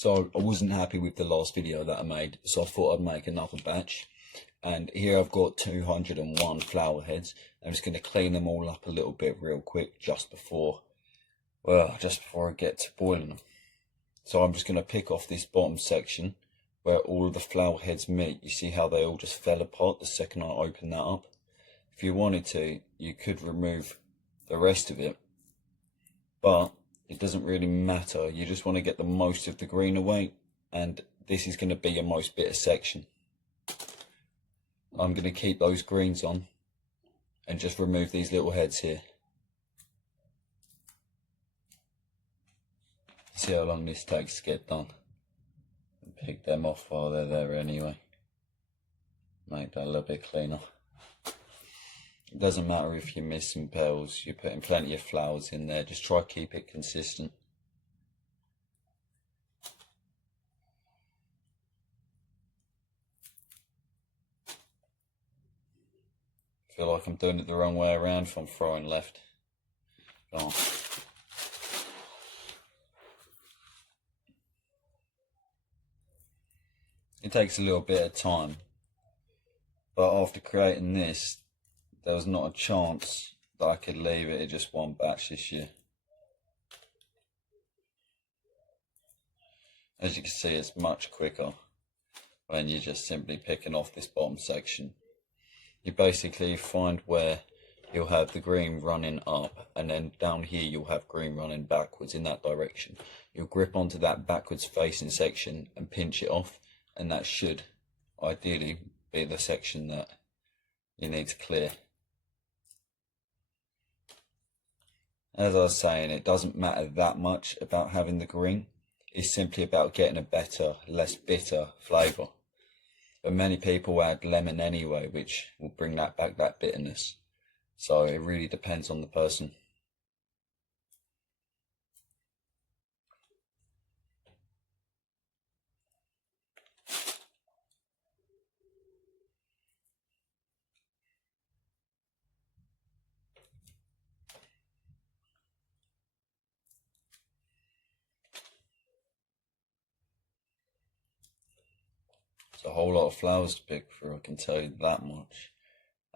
So I wasn't happy with the last video that I made, so I thought I'd make another batch. And here I've got 201 flower heads. I'm just going to clean them all up a little bit real quick just before I get to boiling them. So I'm just going to pick off this bottom section where all of the flower heads meet. You see how they all just fell apart the second I opened that up? If you wanted to, you could remove the rest of it, but it doesn't really matter. You just want to get the most of the green away, and this is going to be your most bitter section. I'm going to keep those greens on and just remove these little heads here. See how long this takes to get done. And pick them off while they're there anyway. Make that a little bit cleaner. It doesn't matter if you're missing petals, you're putting plenty of flowers in there. Just try to keep it consistent. I feel like I'm doing it the wrong way around if I'm throwing left. Go on. It takes a little bit of time, but after creating this, there was not a chance that I could leave it at just one batch this year. As you can see, it's much quicker when you're just simply picking off this bottom section. You basically find where you'll have the green running up, and then down here you'll have green running backwards in that direction. You'll grip onto that backwards facing section and pinch it off, and that should ideally be the section that you need to clear. As I was saying, it doesn't matter that much about having the green. It's simply about getting a better, less bitter flavour. But many people add lemon anyway, which will bring that back, that bitterness. So it really depends on the person. It's a whole lot of flowers to pick through, I can tell you that much.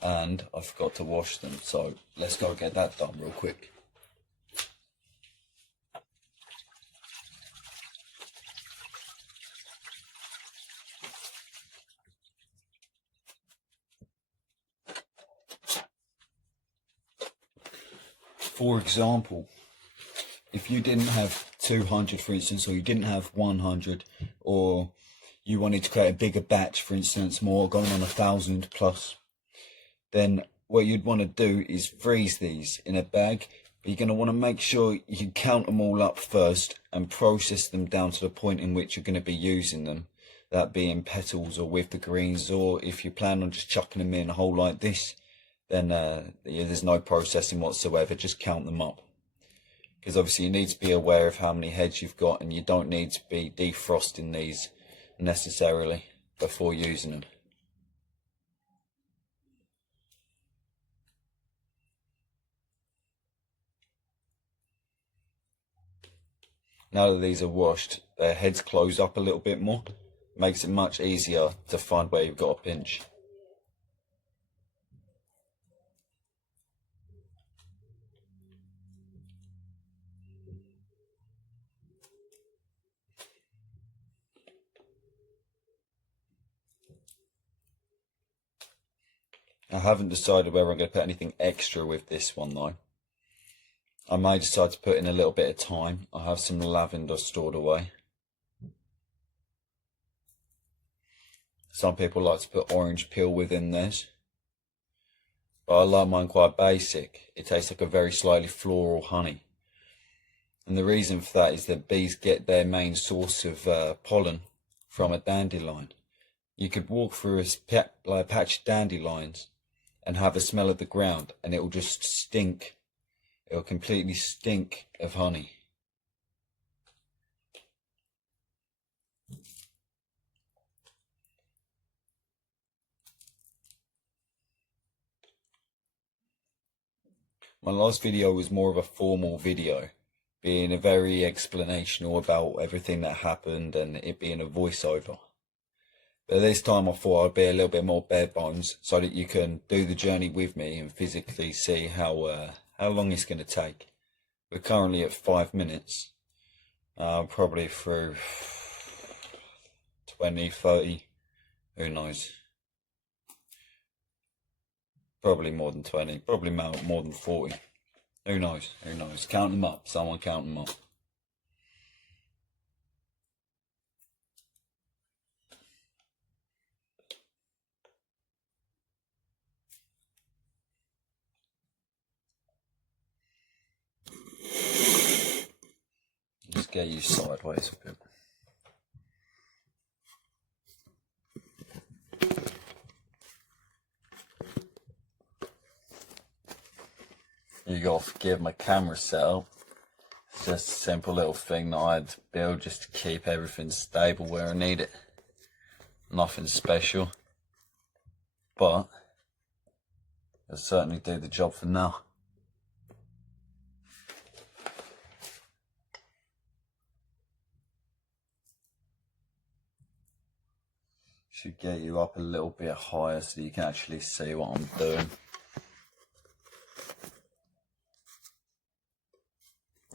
And I forgot to wash them, so let's go get that done real quick. For example, if you didn't have 200, for instance, or you didn't have 100, or you wanted to create a bigger batch, for instance, more going on 1,000 plus, then what you'd want to do is freeze these in a bag. But you're going to want to make sure you can count them all up first and process them down to the point in which you're going to be using them, that being petals or with the greens, or if you plan on just chucking them in a hole like this, then there's no processing whatsoever. Just count them up, because obviously you need to be aware of how many heads you've got, and you don't need to be defrosting these necessarily before using them. Now that these are washed, their heads close up a little bit more. Makes it much easier to find where you've got a pinch. I haven't decided whether I'm going to put anything extra with this one though. I may decide to put in a little bit of thyme. I have some lavender stored away. Some people like to put orange peel within theirs, but I like mine quite basic. It tastes like a very slightly floral honey. And the reason for that is that bees get their main source of pollen from a dandelion. You could walk through a patch of dandelions and have a smell of the ground, and it will just stink. It will completely stink of honey. My last video was more of a formal video, being a very explanational about everything that happened and it being a voiceover. But this time I thought I'd be a little bit more bare bones so that you can do the journey with me and physically see how long it's going to take. We're currently at 5 minutes, probably through 20, 30, who knows. Probably more than 20, probably more than 40. Who knows, who knows. Count them up, someone count them up. Just get you sideways a bit. You gotta forgive my camera setup. It's just a simple little thing that I had to build just to keep everything stable where I need it. Nothing special, but it'll certainly do the job for now. Should get you up a little bit higher so you can actually see what I'm doing.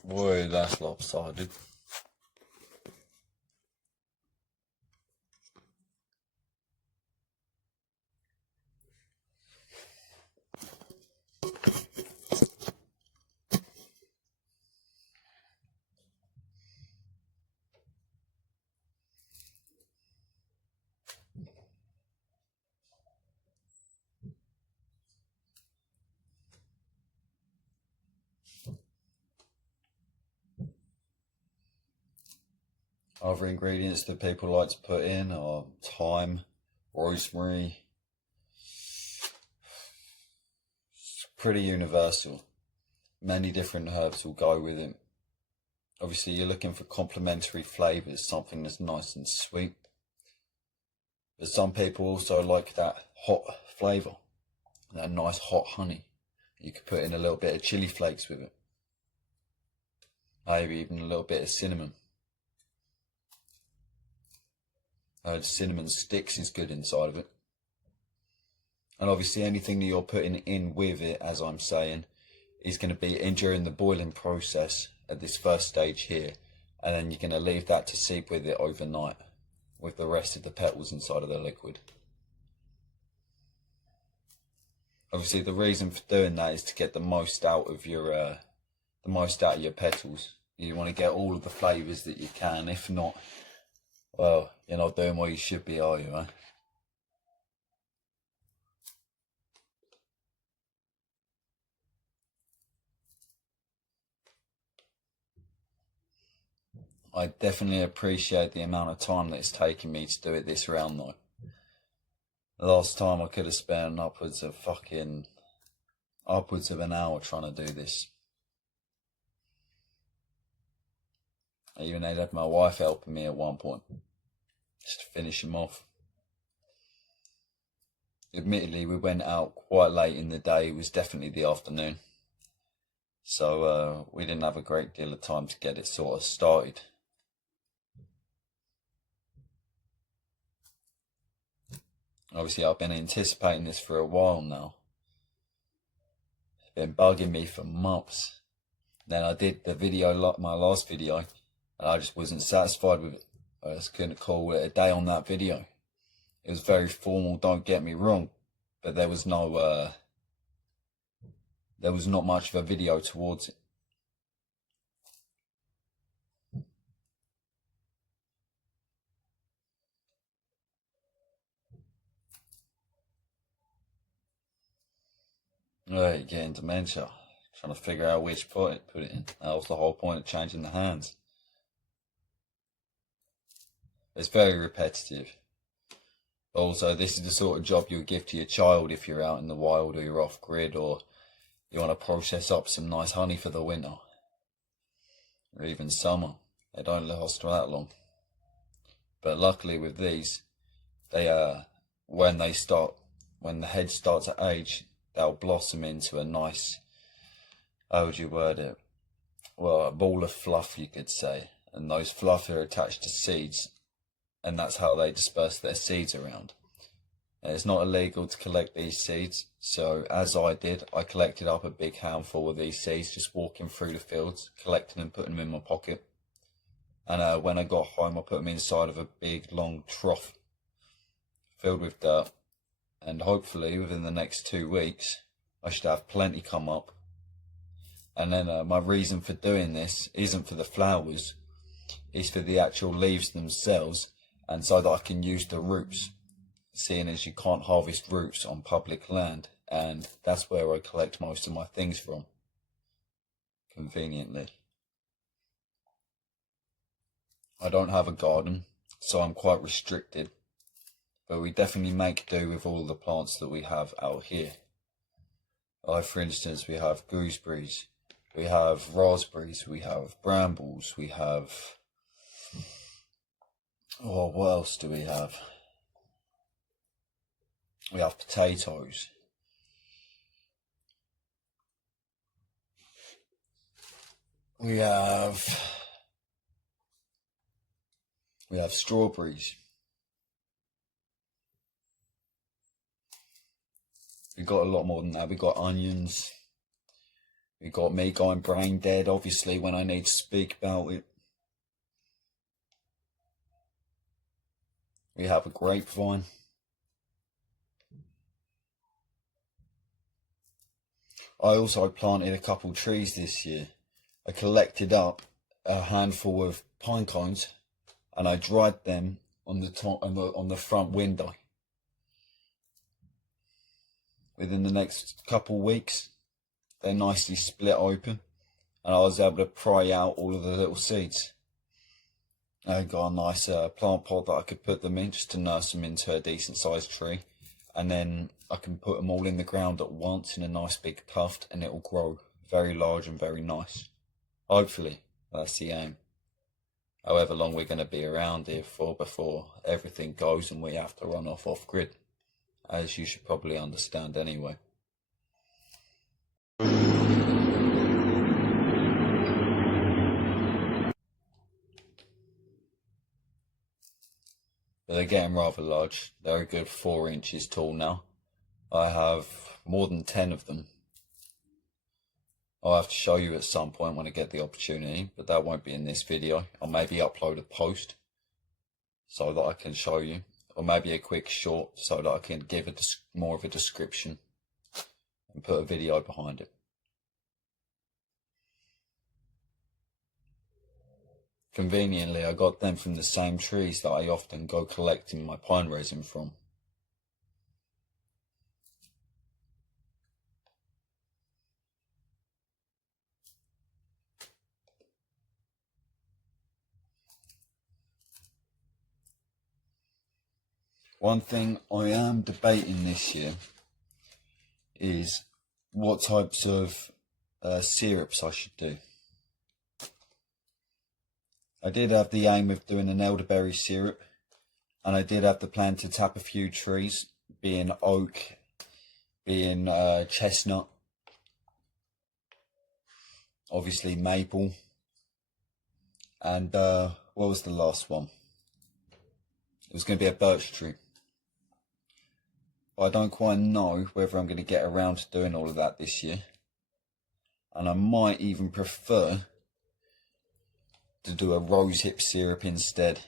Whoa, that's lopsided. Other ingredients that people like to put in are thyme, rosemary. It's pretty universal. Many different herbs will go with it. Obviously you're looking for complementary flavours, something that's nice and sweet. But some people also like that hot flavour, that nice hot honey. You could put in a little bit of chili flakes with it. Maybe even a little bit of cinnamon. Cinnamon sticks is good inside of it. And obviously anything that you're putting in with it, as I'm saying, is going to be in during the boiling process at this first stage here. And then you're going to leave that to seep with it overnight with the rest of the petals inside of the liquid. Obviously the reason for doing that is to get the most out of your petals. You want to get all of the flavours that you can. If not, well, you're not doing what you should be, are you, eh? I definitely appreciate the amount of time that it's taken me to do it this round though. Last time I could have spent upwards of an hour trying to do this. I even had my wife helping me at one point, just to finish him off. Admittedly, we went out quite late in the day. It was definitely the afternoon. So we didn't have a great deal of time to get it sort of started. Obviously, I've been anticipating this for a while now. It's been bugging me for months. Then I did the video, my last video, and I just wasn't satisfied with it. I just couldn't call it a day on that video. It was very formal, don't get me wrong, but there was not much of a video towards it. You're getting dementia. Trying to figure out which put it in. That was the whole point of changing the hands. It's very repetitive. Also, this is the sort of job you'll give to your child if you're out in the wild or you're off grid or you want to process up some nice honey for the winter. Or even summer. They don't last for that long. But luckily with these, when the heads start to age, they'll blossom into a nice, how would you word it? well, a ball of fluff, you could say. And those fluff are attached to seeds, and that's how they disperse their seeds around. And it's not illegal to collect these seeds, so as I did, I collected up a big handful of these seeds, just walking through the fields, collecting them, putting them in my pocket. And when I got home, I put them inside of a big long trough filled with dirt, and hopefully within the next 2 weeks I should have plenty come up. And then my reason for doing this isn't for the flowers, it's for the actual leaves themselves, and so that I can use the roots, seeing as you can't harvest roots on public land, and that's where I collect most of my things from, conveniently. I don't have a garden, so I'm quite restricted, but we definitely make do with all the plants that we have out here. Like for instance, we have gooseberries, we have raspberries, we have brambles, we have, oh, what else do we have? We have potatoes. We have strawberries. We got a lot more than that. We got onions. We got me going brain dead, obviously, when I need to speak about it. We have a grapevine. I also planted a couple trees this year. I collected up a handful of pine cones and I dried them on the top on the front window. Within the next couple weeks, they're nicely split open, and I was able to pry out all of the little seeds. I got a nice plant pot that I could put them in, just to nurse them into a decent sized tree, and then I can put them all in the ground at once in a nice big tuft, and it will grow very large and very nice. Hopefully, that's the aim. However long we're going to be around here for before everything goes and we have to run off grid, as you should probably understand anyway. But they're getting rather large. They're a good 4 inches tall now. I have more than 10 of them. I'll have to show you at some point when I get the opportunity, but that won't be in this video. I'll maybe upload a post so that I can show you, or maybe a quick short so that I can give more of a description and put a video behind it. Conveniently, I got them from the same trees that I often go collecting my pine resin from. One thing I am debating this year is what types of syrups I should do. I did have the aim of doing an elderberry syrup, and I did have the plan to tap a few trees, being oak, being chestnut, obviously maple, and what was the last one? It was going to be a birch tree. But I don't quite know whether I'm going to get around to doing all of that this year, and I might even prefer to do a rosehip syrup instead,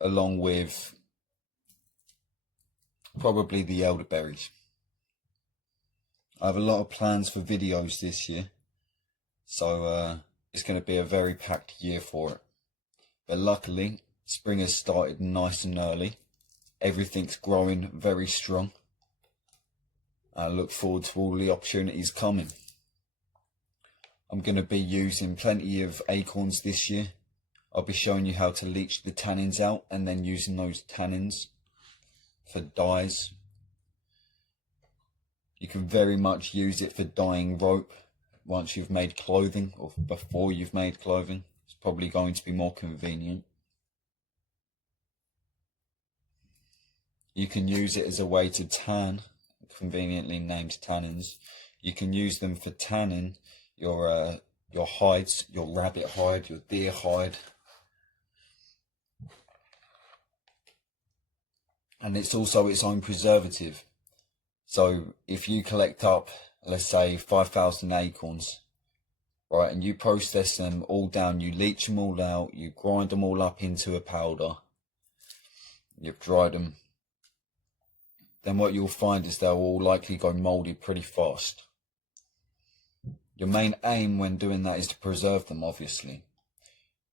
along with probably the elderberries. I have a lot of plans for videos this year, so it's going to be a very packed year for it. But luckily, spring has started nice and early. Everything's growing very strong. I look forward to all the opportunities coming. I'm going to be using plenty of acorns this year. I'll be showing you how to leach the tannins out and then using those tannins for dyes. You can very much use it for dyeing rope once you've made clothing, or before you've made clothing. It's probably going to be more convenient. You can use it as a way to tan, conveniently named tannins. You can use them for tanning your your hides, your rabbit hide, your deer hide. And it's also its own preservative. So if you collect up, let's say 5,000 acorns, right, and you process them all down, you leach them all out, you grind them all up into a powder, you've dried them, then what you'll find is they'll all likely go mouldy pretty fast. Your main aim when doing that is to preserve them, obviously.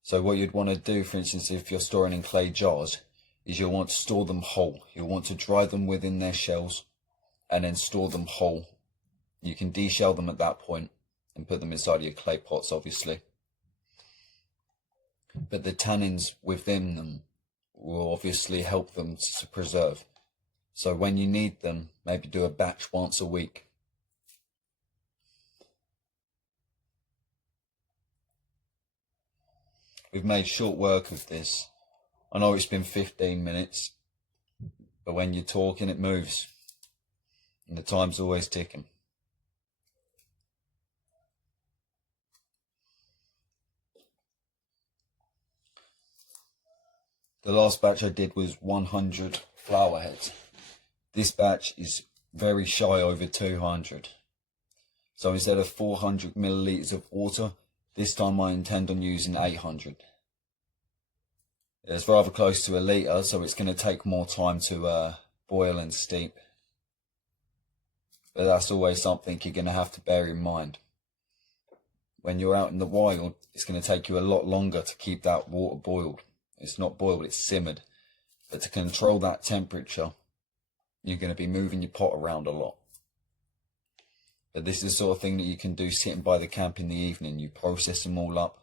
So what you'd want to do, for instance, if you're storing in clay jars, is you'll want to store them whole. You'll want to dry them within their shells and then store them whole. You can de-shell them at that point and put them inside your clay pots, obviously. But the tannins within them will obviously help them to preserve. So when you need them, maybe do a batch once a week. We've made short work of this. I know it's been 15 minutes, but when you're talking, it moves. And the time's always ticking. The last batch I did was 100 flower heads. This batch is very shy over 200. So instead of 400 millilitres of water, this time I intend on using 800. It's rather close to a litre, so it's going to take more time to boil and steep. But that's always something you're going to have to bear in mind. When you're out in the wild, it's going to take you a lot longer to keep that water boiled. It's not boiled, it's simmered. But to control that temperature, you're going to be moving your pot around a lot. But this is the sort of thing that you can do sitting by the camp in the evening. You process them all up,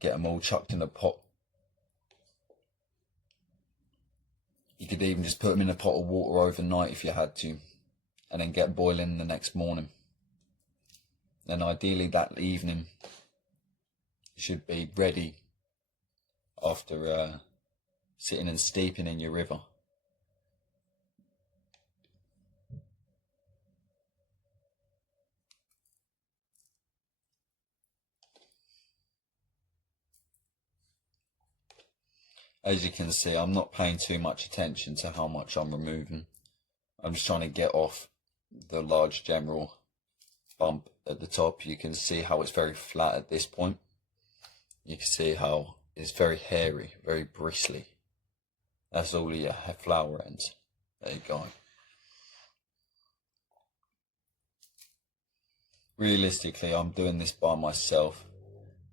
get them all chucked in a pot. You could even just put them in a pot of water overnight if you had to, and then get boiling the next morning. Then ideally that evening you should be ready after sitting and steeping in your river. As you can see, I'm not paying too much attention to how much I'm removing. I'm just trying to get off the large general bump at the top. You can see how it's very flat at this point. You can see how it's very hairy, very bristly. That's all your flower ends. There you go. Realistically, I'm doing this by myself,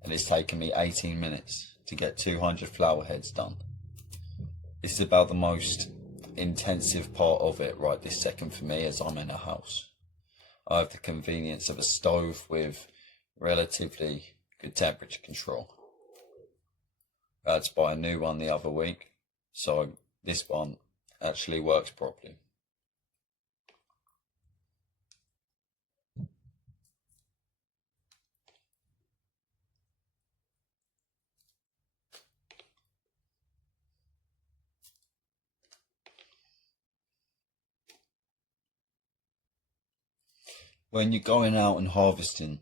and it's taken me 18 minutes to get 200 flower heads done. This is about the most intensive part of it right this second for me, as I'm in a house. I have the convenience of a stove with relatively good temperature control. I had to buy a new one the other week, so this one actually works properly. When you're going out and harvesting,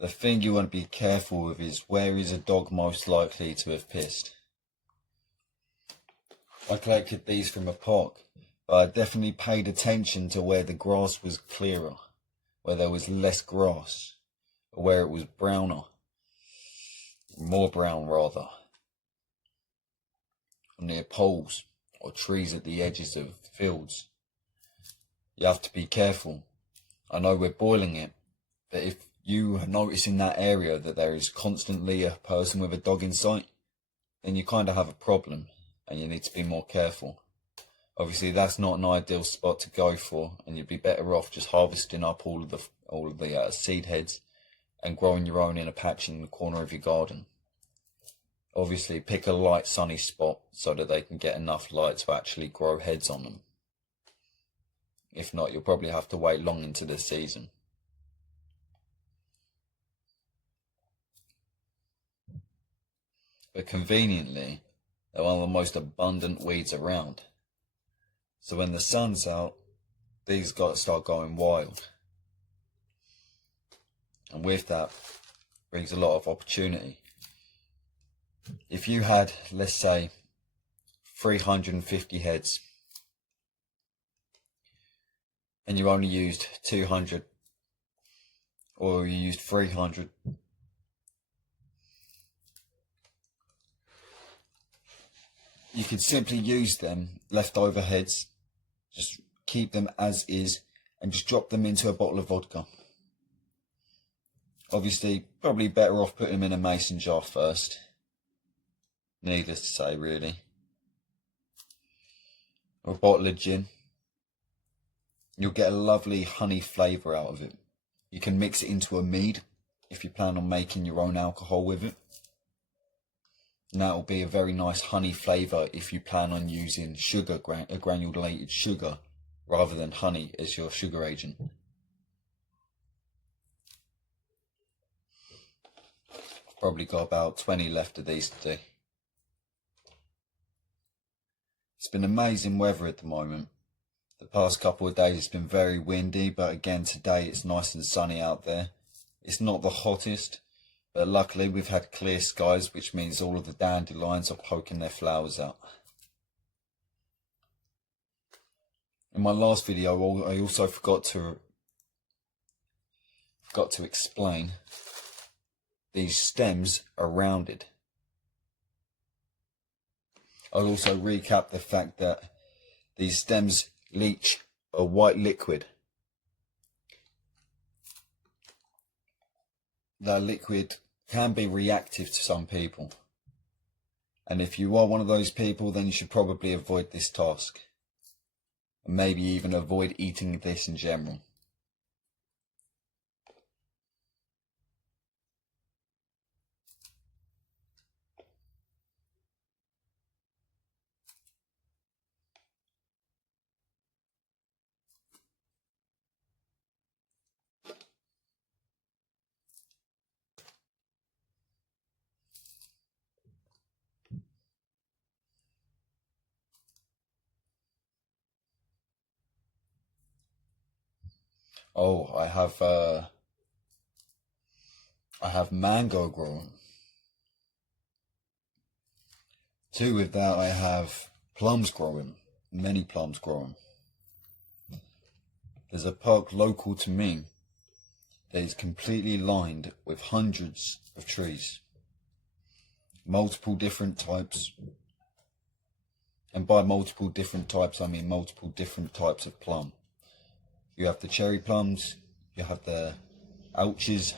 the thing you want to be careful with is where is a dog most likely to have pissed. I collected these from a park, but I definitely paid attention to where the grass was clearer, where there was less grass, or where it was browner, more brown rather, near poles or trees at the edges of fields. You have to be careful. I know we're boiling it, but if you notice in that area that there is constantly a person with a dog in sight, then you kind of have a problem and you need to be more careful. Obviously that's not an ideal spot to go for, and you'd be better off just harvesting up all of the seed heads and growing your own in a patch in the corner of your garden. Obviously pick a light sunny spot so that they can get enough light to actually grow heads on them. If not, you'll probably have to wait long into the season. But conveniently, they're one of the most abundant weeds around. So when the sun's out, these got to start going wild. and with that brings a lot of opportunity. If you had, let's say, 350 heads and you only used 200, or you used 300, you could simply use them leftover heads, just keep them as is, and just drop them into a bottle of vodka. Obviously, probably better off putting them in a mason jar first. Needless to say, really. Or a bottle of gin. You'll get a lovely honey flavour out of it. You can mix it into a mead if you plan on making your own alcohol with it. And that will be a very nice honey flavour if you plan on using sugar, a granulated sugar, rather than honey as your sugar agent. I've probably got about 20 left of these today. It's been amazing weather at the moment. The past couple of days it's been very windy, but again today it's nice and sunny out there. It's not the hottest, but luckily we've had clear skies, which means all of the dandelions are poking their flowers out. In my last video I also forgot to explain these stems are rounded. I'll also recap the fact that these stems leach a white liquid. That liquid can be reactive to some people, and if you are one of those people, then you should probably avoid this task, and maybe even avoid eating this in general. Oh, I have mango growing. Too, with that I have plums growing, many plums growing. There's a park local to me that is completely lined with hundreds of trees, multiple different types, and by multiple different types I mean multiple different types of plum. You have the cherry plums, you have the ouches,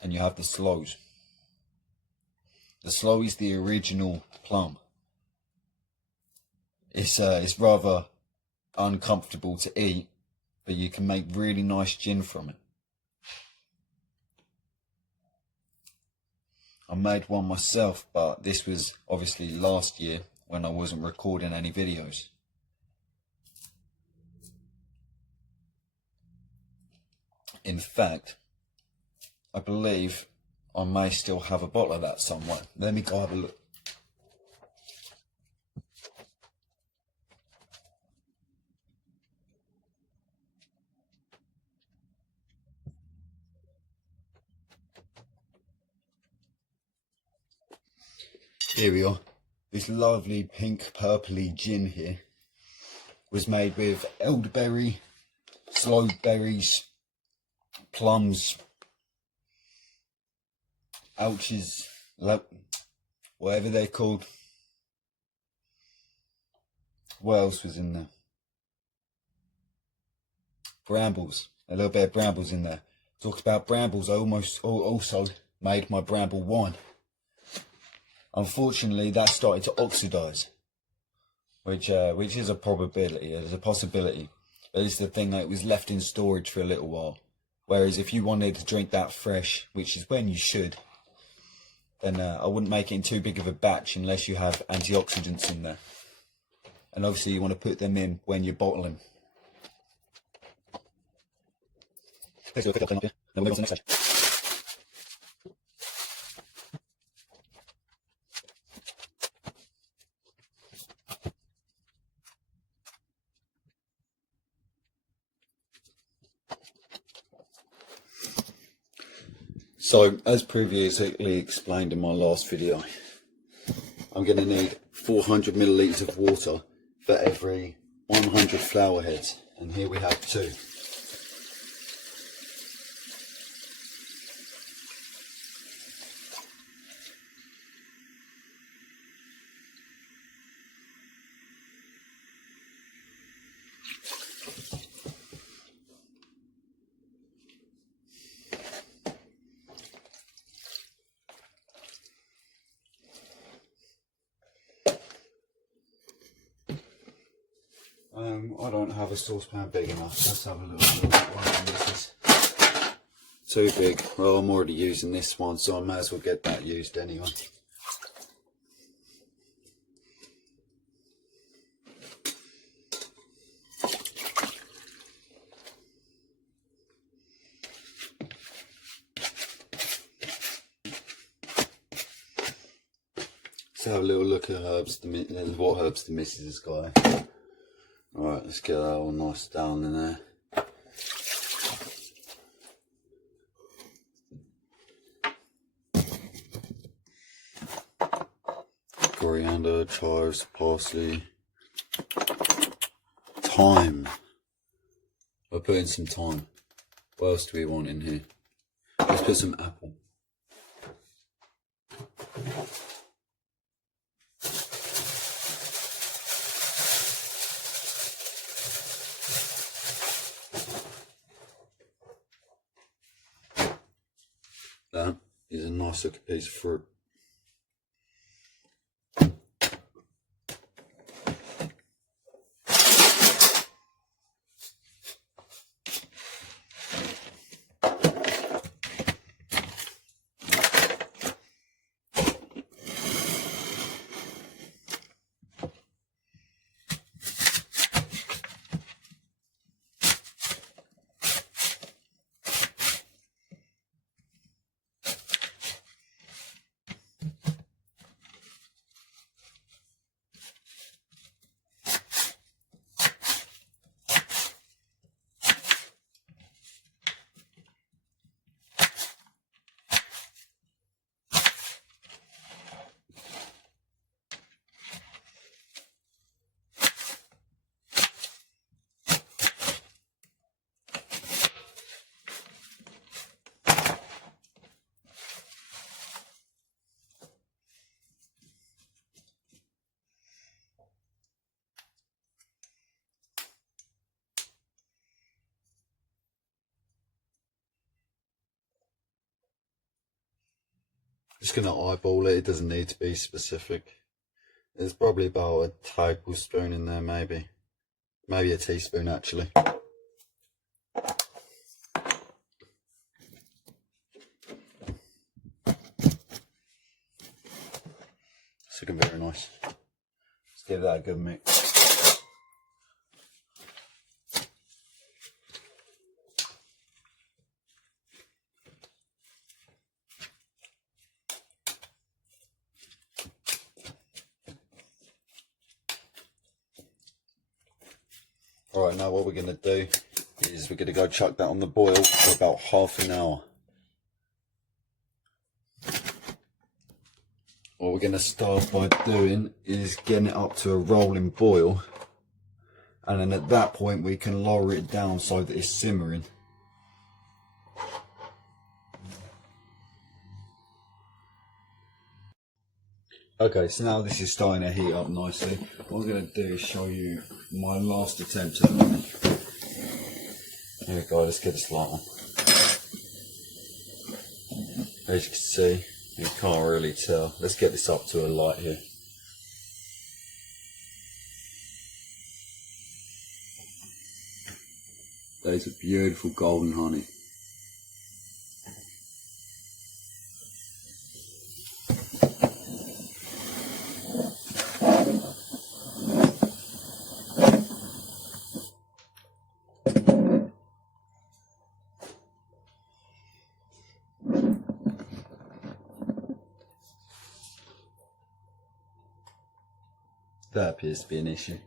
and you have the sloes. The sloe is the original plum. It's rather uncomfortable to eat, but you can make really nice gin from it. I made one myself, but this was obviously last year when I wasn't recording any videos. In fact, I believe I may still have a bottle of that somewhere. Let me go have a look. Here we are. This lovely pink purpley gin here was made with elderberry, sloe berries, plums, ouches, whatever they're called. What else was in there? Brambles. A little bit of brambles in there. Talked about brambles. I also made my bramble wine. Unfortunately, that started to oxidize, which is a probability. There's a possibility. But it's the thing that it was left in storage for a little while. Whereas if you wanted to drink that fresh, which is when you should, then I wouldn't make it in too big of a batch unless you have antioxidants in there. And obviously you want to put them in when you're bottling. Let's do a quick update here. Then we'll move on to the next stage. So, as previously explained in my last video, I'm going to need 400 millilitres of water for every 100 flower heads, and here we have 2. I don't have a saucepan big enough. Let's have a little look. This is too big. Well, I'm already using this one, so I may as well get that used anyway. Let's have a little look at what herbs the missus has got. Alright, let's get that all nice down in there. Coriander, chives, parsley, thyme. We're putting some thyme. What else do we want in here? Let's put some apple. That is a nice looking piece of fruit. Just going to eyeball it. It doesn't need to be specific. There's probably about a tablespoon in there, maybe a teaspoon actually. It's looking very nice. Let's give that a good mix. Alright, now what we're going to do is we're going to go chuck that on the boil for about half an hour. What we're going to start by doing is getting it up to a rolling boil, and then at that point we can lower it down so that it's simmering. Okay, so now this is starting to heat up nicely. What I'm going to do is show you my last attempt at it. Here we go, let's get this light on. As you can see, you can't really tell. Let's get this up to a light here. That is a beautiful golden honey. That appears to be an issue.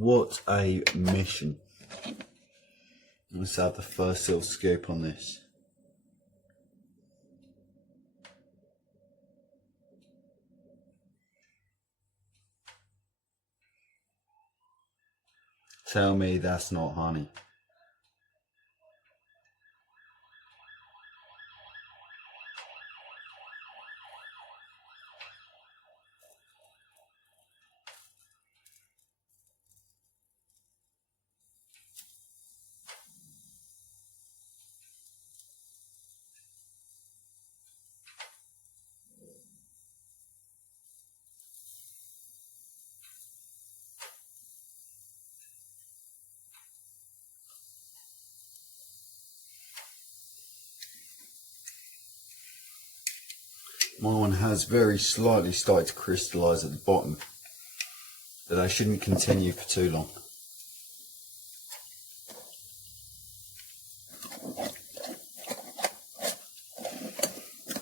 What a mission. Let's have the first little scoop on this. Tell me that's not honey. My one has very slightly started to crystallise at the bottom, but I shouldn't continue for too long.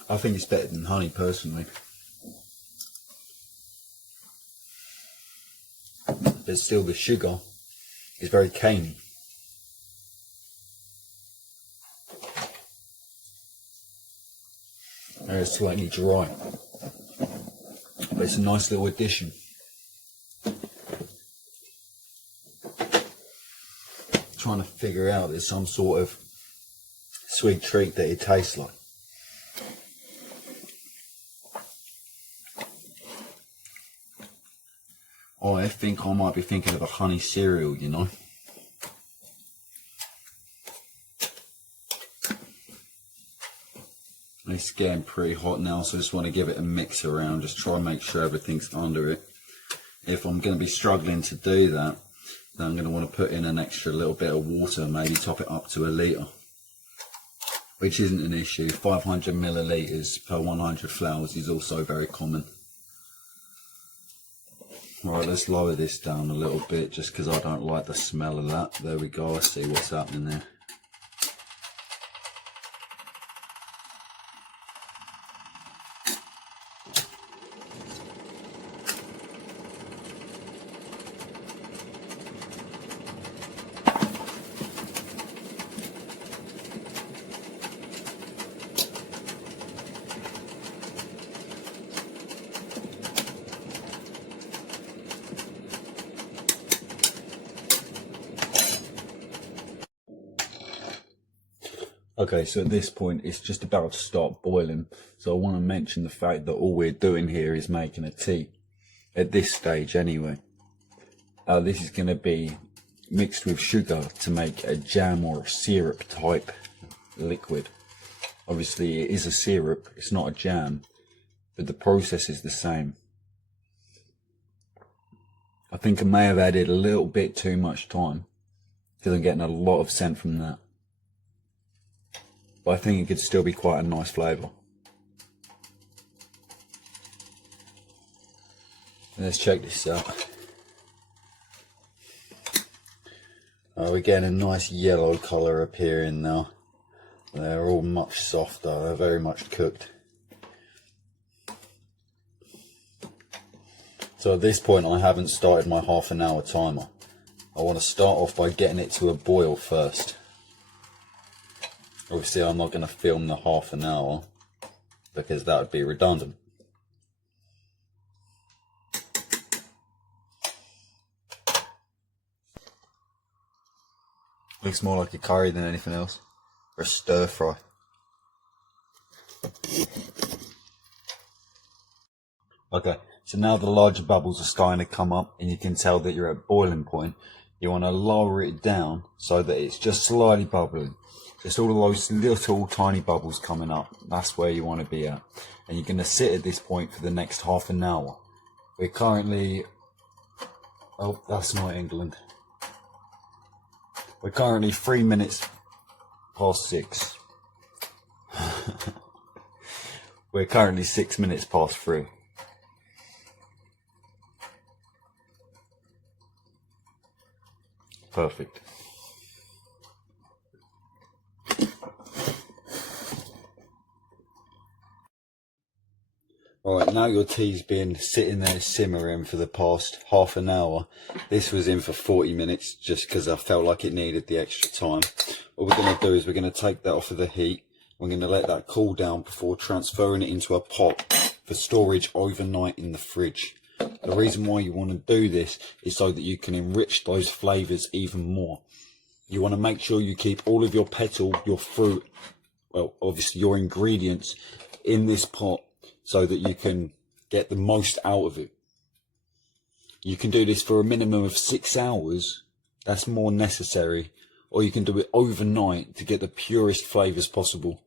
I think it's better than honey personally, but still the sugar is very caney. And it's slightly dry, but it's a nice little addition. Trying to figure out there's some sort of sweet treat that it tastes like. I think I might be thinking of a honey cereal, you know. It's getting pretty hot now, so I just want to give it a mix around, just try and make sure everything's under it. If I'm going to be struggling to do that, then I'm going to want to put in an extra little bit of water, maybe top it up to a litre, which isn't an issue. 500 millilitres per 100 flowers is also very common. Right, let's lower this down a little bit just because I don't like the smell of that. There we go, I see what's happening there. Okay, so at this point it's just about to start boiling, so I want to mention the fact that all we're doing here is making a tea, at this stage anyway. This is going to be mixed with sugar to make a jam or a syrup type liquid. Obviously it is a syrup, it's not a jam, but the process is the same. I think I may have added a little bit too much time because I'm getting a lot of scent from that. But I think it could still be quite a nice flavour. Let's check this out. We're getting a nice yellow colour appearing now. They're all much softer, they're very much cooked. So at this point I haven't started my half-an-hour timer. I want to start off by getting it to a boil first. Obviously I'm not going to film the half an hour because that would be redundant. Looks more like a curry than anything else, or a stir fry. Okay, so now the larger bubbles are starting to come up and you can tell that you're at boiling point. You want to lower it down so that it's just slightly bubbling. Just all of those little tiny bubbles coming up. That's where you want to be at. And you're going to sit at this point for the next half an hour. We're currently... Oh, that's not England. We're currently 3 minutes past 6. We're currently 6 minutes past 3. Perfect. Right, now your tea's been sitting there simmering for the past half an hour. This was in for 40 minutes just because I felt like it needed the extra time. What we're going to do is we're going to take that off of the heat. We're going to let that cool down before transferring it into a pot for storage overnight in the fridge. The reason why you want to do this is so that you can enrich those flavours even more. You want to make sure you keep all of your petal, your fruit, well, obviously your ingredients in this pot so that you can get the most out of it. You can do this for a minimum of 6 hours. That's more necessary. Or you can do it overnight to get the purest flavours possible.